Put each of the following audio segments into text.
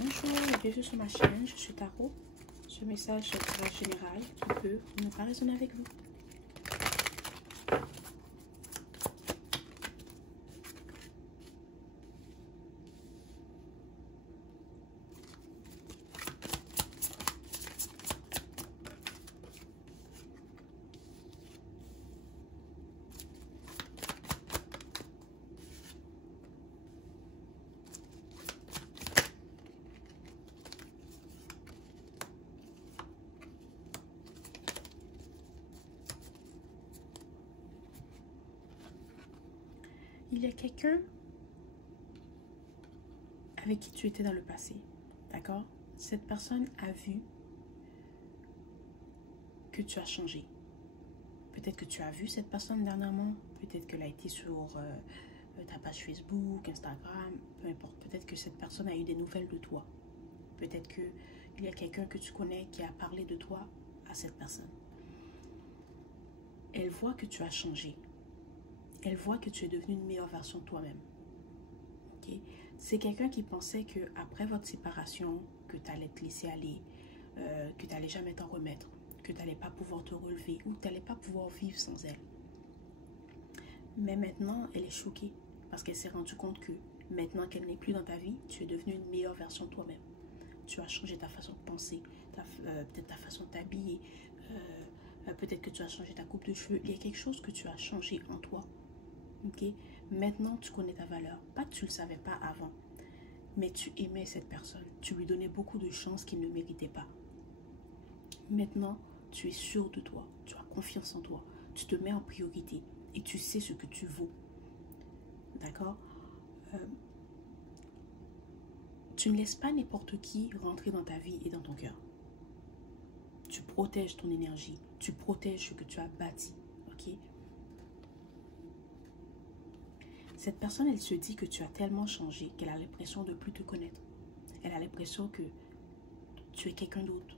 Bonjour et bienvenue sur ma chaîne, je suis Tarot. Ce message est très général qui peut ne pas résonner avec vous. Il y a quelqu'un avec qui tu étais dans le passé, d'accord? Cette personne a vu que tu as changé. Peut-être que tu as vu cette personne dernièrement, peut-être qu'elle a été sur ta page Facebook, Instagram, peu importe. Peut-être que cette personne a eu des nouvelles de toi. Peut-être qu'il y a quelqu'un que tu connais qui a parlé de toi à cette personne. Elle voit que tu as changé. Elle voit que tu es devenu une meilleure version de toi-même. Okay? C'est quelqu'un qui pensait qu'après votre séparation, que tu allais te laisser aller, que tu n'allais jamais t'en remettre, que tu n'allais pas pouvoir te relever ou que tu n'allais pas pouvoir vivre sans elle. Mais maintenant, elle est choquée parce qu'elle s'est rendue compte que maintenant qu'elle n'est plus dans ta vie, tu es devenu une meilleure version de toi-même. Tu as changé ta façon de penser, peut-être ta façon de t'habiller, peut-être que tu as changé ta coupe de cheveux. Il y a quelque chose que tu as changé en toi. Okay? Maintenant, tu connais ta valeur. Pas que tu ne le savais pas avant, mais tu aimais cette personne. Tu lui donnais beaucoup de chances qu'il ne méritait pas. Maintenant, tu es sûr de toi. Tu as confiance en toi. Tu te mets en priorité et tu sais ce que tu vaux. D'accord? Tu ne laisses pas n'importe qui rentrer dans ta vie et dans ton cœur. Tu protèges ton énergie. Tu protèges ce que tu as bâti. Ok? Cette personne, elle se dit que tu as tellement changé qu'elle a l'impression de ne plus te connaître. Elle a l'impression que tu es quelqu'un d'autre.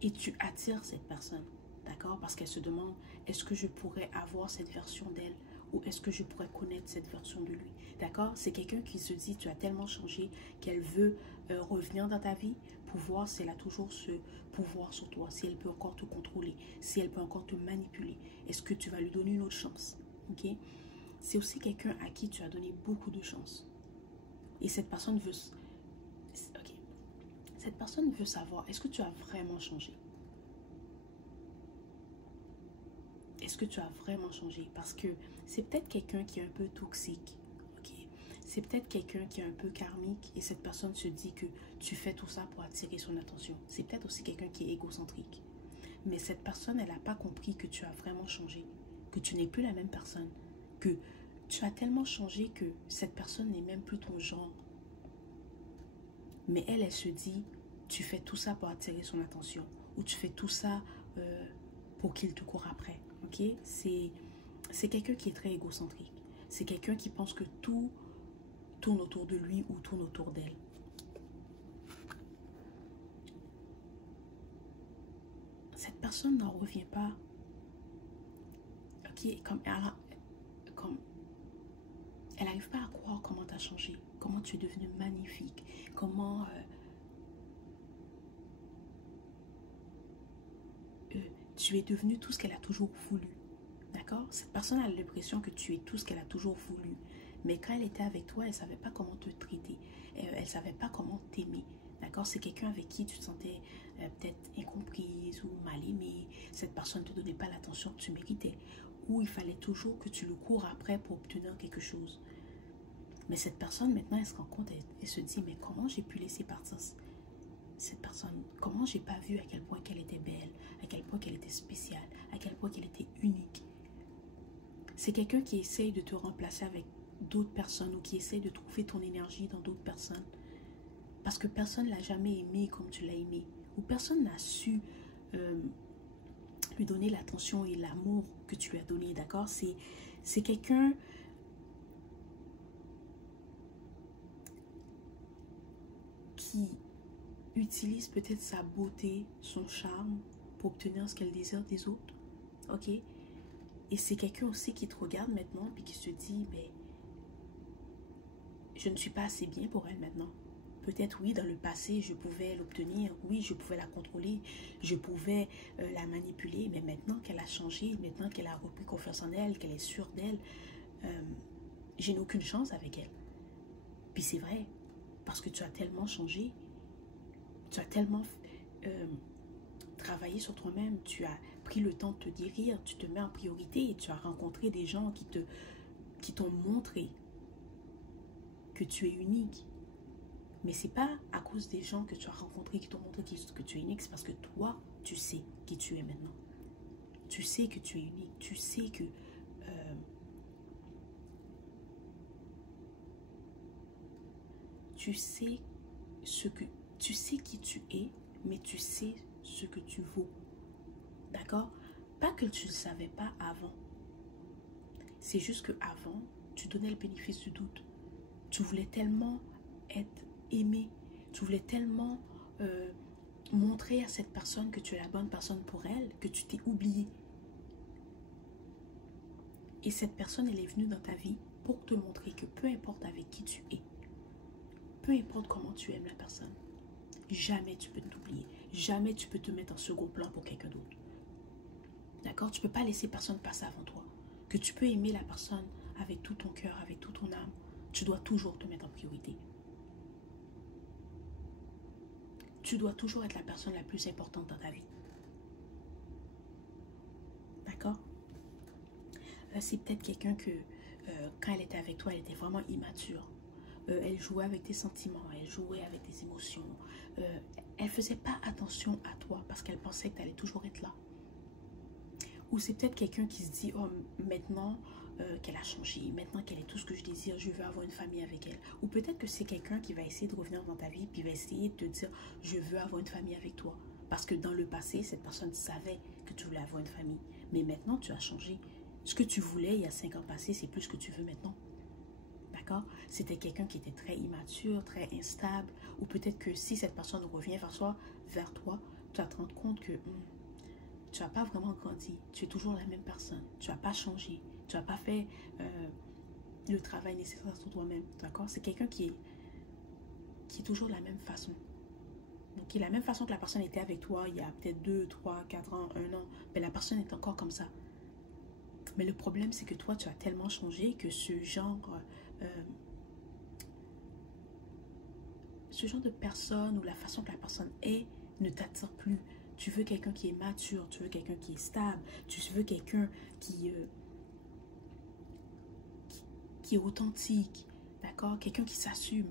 Et tu attires cette personne, d'accord? Parce qu'elle se demande, est-ce que je pourrais avoir cette version d'elle? Ou est-ce que je pourrais connaître cette version de lui? D'accord? C'est quelqu'un qui se dit, tu as tellement changé qu'elle veut revenir dans ta vie pour voir si elle a toujours ce pouvoir sur toi, si elle peut encore te contrôler, si elle peut encore te manipuler. Est-ce que tu vas lui donner une autre chance? Okay? C'est aussi quelqu'un à qui tu as donné beaucoup de chance. Et cette personne veut... Okay. Cette personne veut savoir, est-ce que tu as vraiment changé? Est-ce que tu as vraiment changé? Parce que c'est peut-être quelqu'un qui est un peu toxique. Okay? C'est peut-être quelqu'un qui est un peu karmique et cette personne se dit que tu fais tout ça pour attirer son attention. C'est peut-être aussi quelqu'un qui est égocentrique. Mais cette personne, elle n'a pas compris que tu as vraiment changé. Que tu n'es plus la même personne. Que tu as tellement changé que cette personne n'est même plus ton genre. Mais elle se dit, tu fais tout ça pour attirer son attention. Ou tu fais tout ça pour qu'il te court après. Okay? C'est quelqu'un qui est très égocentrique. C'est quelqu'un qui pense que tout tourne autour de lui ou tourne autour d'elle. Cette personne n'en revient pas. Ok, comme elle n'arrive pas à croire comment tu as changé, comment tu es devenu magnifique, comment tu es devenu tout ce qu'elle a toujours voulu. D'accord? Cette personne a l'impression que tu es tout ce qu'elle a toujours voulu. Mais quand elle était avec toi, elle ne savait pas comment te traiter. Elle ne savait pas comment t'aimer. D'accord? C'est quelqu'un avec qui tu te sentais peut-être incomprise ou mal aimée. Cette personne ne te donnait pas l'attention que tu méritais. Ou il fallait toujours que tu le cours après pour obtenir quelque chose. Mais cette personne, maintenant, elle se rend compte, elle se dit, mais comment j'ai pu laisser partir cette personne? Comment j'ai pas vu à quel point qu'elle était belle, à quel point qu'elle était spéciale, à quel point qu'elle était unique? C'est quelqu'un qui essaye de te remplacer avec d'autres personnes ou qui essaye de trouver ton énergie dans d'autres personnes. Parce que personne ne l'a jamais aimé comme tu l'as aimé. Ou personne n'a su lui donner l'attention et l'amour que tu lui as donné, d'accord? C'est quelqu'un qui utilise peut-être sa beauté, son charme pour obtenir ce qu'elle désire des autres. Ok? Et c'est quelqu'un aussi qui te regarde maintenant et qui se dit, ben, je ne suis pas assez bien pour elle maintenant. Peut-être oui, dans le passé, je pouvais l'obtenir, oui, je pouvais la contrôler, je pouvais la manipuler, mais maintenant qu'elle a changé, maintenant qu'elle a repris confiance en elle, qu'elle est sûre d'elle, je n'ai aucune chance avec elle. Puis c'est vrai, parce que tu as tellement changé, tu as tellement travaillé sur toi-même, tu as pris le temps de te guérir, tu te mets en priorité, et tu as rencontré des gens qui t'ont montré que tu es unique. Mais c'est pas à cause des gens que tu as rencontrés qui t'ont montré que tu es unique, c'est parce que toi, tu sais qui tu es maintenant. Tu sais que tu es unique, tu sais que tu sais tu sais qui tu es, mais tu sais ce que tu vaux. D'accord? Pas que tu ne le savais pas avant. C'est juste que avant, tu donnais le bénéfice du doute. Tu voulais tellement être aimé, tu voulais tellement montrer à cette personne que tu es la bonne personne pour elle, que tu t'es oublié. Et cette personne, elle est venue dans ta vie pour te montrer que peu importe avec qui tu es, peu importe comment tu aimes la personne, jamais tu peux t'oublier, jamais tu peux te mettre en second plan pour quelqu'un d'autre. D'accord? Tu ne peux pas laisser personne passer avant toi. Que tu peux aimer la personne avec tout ton cœur, avec toute ton âme, tu dois toujours te mettre en priorité. Tu dois toujours être la personne la plus importante dans ta vie. D'accord? C'est peut-être quelqu'un que, quand elle était avec toi, elle était vraiment immature. Elle jouait avec tes sentiments, elle jouait avec tes émotions. Elle ne faisait pas attention à toi parce qu'elle pensait que tu allais toujours être là. Ou c'est peut-être quelqu'un qui se dit, oh, maintenant qu'elle a changé, maintenant qu'elle est tout ce que je désire, je veux avoir une famille avec elle. Ou peut-être que c'est quelqu'un qui va essayer de revenir dans ta vie, puis va essayer de te dire, je veux avoir une famille avec toi. Parce que dans le passé, cette personne savait que tu voulais avoir une famille. Mais maintenant, tu as changé. Ce que tu voulais il y a 5 ans passés, c'est plus ce que tu veux maintenant. D'accord? C'était quelqu'un qui était très immature, très instable. Ou peut-être que si cette personne revient vers toi, tu vas te rendre compte que tu n'as pas vraiment grandi. Tu es toujours la même personne. Tu n'as pas changé. Tu n'as pas fait le travail nécessaire sur toi-même. D'accord? C'est quelqu'un qui est toujours de la même façon. Donc, la même façon que la personne était avec toi il y a peut-être 2, 3, 4 ans, 1 an. Mais la personne est encore comme ça. Mais le problème, c'est que toi, tu as tellement changé que ce genre de personne ou la façon que la personne est ne t'attire plus. Tu veux quelqu'un qui est mature, tu veux quelqu'un qui est stable, tu veux quelqu'un qui est authentique, d'accord? Quelqu'un qui s'assume.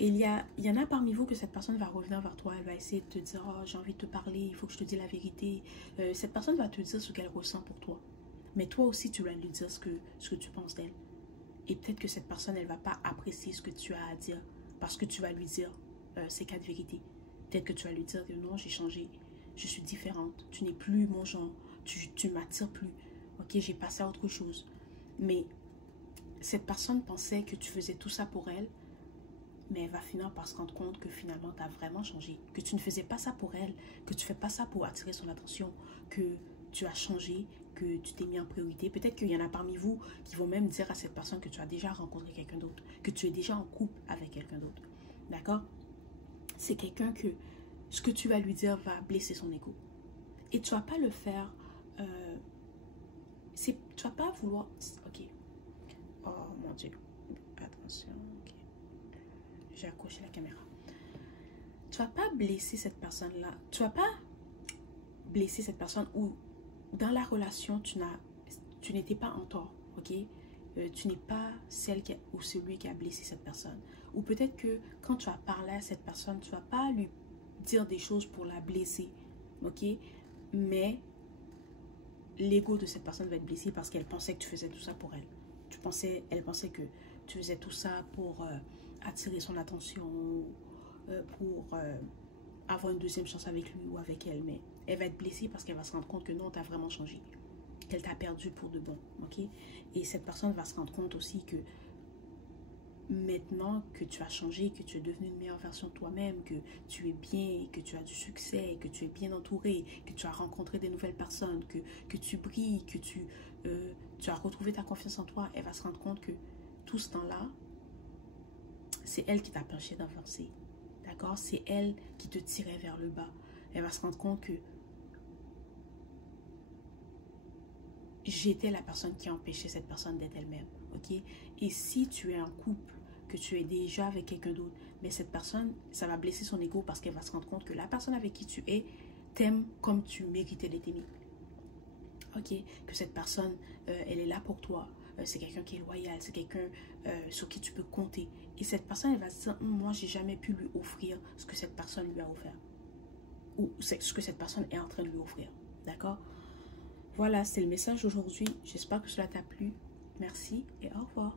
Et il y en a parmi vous que cette personne va revenir vers toi, elle va essayer de te dire, oh, j'ai envie de te parler, il faut que je te dise la vérité. Cette personne va te dire ce qu'elle ressent pour toi. Mais toi aussi, tu vas lui dire ce que tu penses d'elle. Et peut-être que cette personne, elle ne va pas apprécier ce que tu as à dire parce que tu vas lui dire ces 4 vérités. Peut-être que tu vas lui dire que non, j'ai changé, je suis différente, tu n'es plus mon genre, tu ne m'attires plus, ok, j'ai passé à autre chose. Mais cette personne pensait que tu faisais tout ça pour elle, mais elle va finir par se rendre compte que finalement, tu as vraiment changé, que tu ne faisais pas ça pour elle, que tu ne fais pas ça pour attirer son attention, que tu as changé, que tu t'es mis en priorité. Peut-être qu'il y en a parmi vous qui vont même dire à cette personne que tu as déjà rencontré quelqu'un d'autre, que tu es déjà en couple avec quelqu'un d'autre. D'accord? C'est quelqu'un que ce que tu vas lui dire va blesser son ego. Et tu ne vas pas le faire. Tu ne vas pas vouloir. Ok. Oh mon Dieu. Attention. Ok. J'ai accroché la caméra. Tu ne vas pas blesser cette personne-là. Tu ne vas pas blesser cette personne où dans la relation, tu n'étais pas en tort. Ok? Tu n'es pas celle ou celui qui a blessé cette personne. Ou peut-être que quand tu vas parler à cette personne, tu ne vas pas lui dire des choses pour la blesser. Ok? Mais l'ego de cette personne va être blessé parce qu'elle pensait que tu faisais tout ça pour elle. Elle pensait que tu faisais tout ça pour attirer son attention, pour avoir une deuxième chance avec lui ou avec elle. Mais elle va être blessée parce qu'elle va se rendre compte que non, tu as vraiment changé. Qu'elle t'a perdu pour de bon. Ok? Et cette personne va se rendre compte aussi que maintenant que tu as changé, que tu es devenu une meilleure version de toi-même, que tu es bien, que tu as du succès, que tu es bien entouré, que tu as rencontré des nouvelles personnes, que tu brilles, que tu as retrouvé ta confiance en toi, elle va se rendre compte que tout ce temps-là, c'est elle qui t'a penché d'avancer. D'accord? C'est elle qui te tirait vers le bas. Elle va se rendre compte que j'étais la personne qui empêchait cette personne d'être elle-même. Ok? Et si tu es en couple, que tu es déjà avec quelqu'un d'autre, mais cette personne, ça va blesser son ego parce qu'elle va se rendre compte que la personne avec qui tu es t'aime comme tu méritais d'être aimé. Ok? Que cette personne, elle est là pour toi. C'est quelqu'un qui est loyal, c'est quelqu'un sur qui tu peux compter. Et cette personne, elle va se dire, moi, j'ai jamais pu lui offrir ce que cette personne lui a offert. Ou ce que cette personne est en train de lui offrir. D'accord? Voilà, c'est le message d'aujourd'hui. J'espère que cela t'a plu. Merci et au revoir.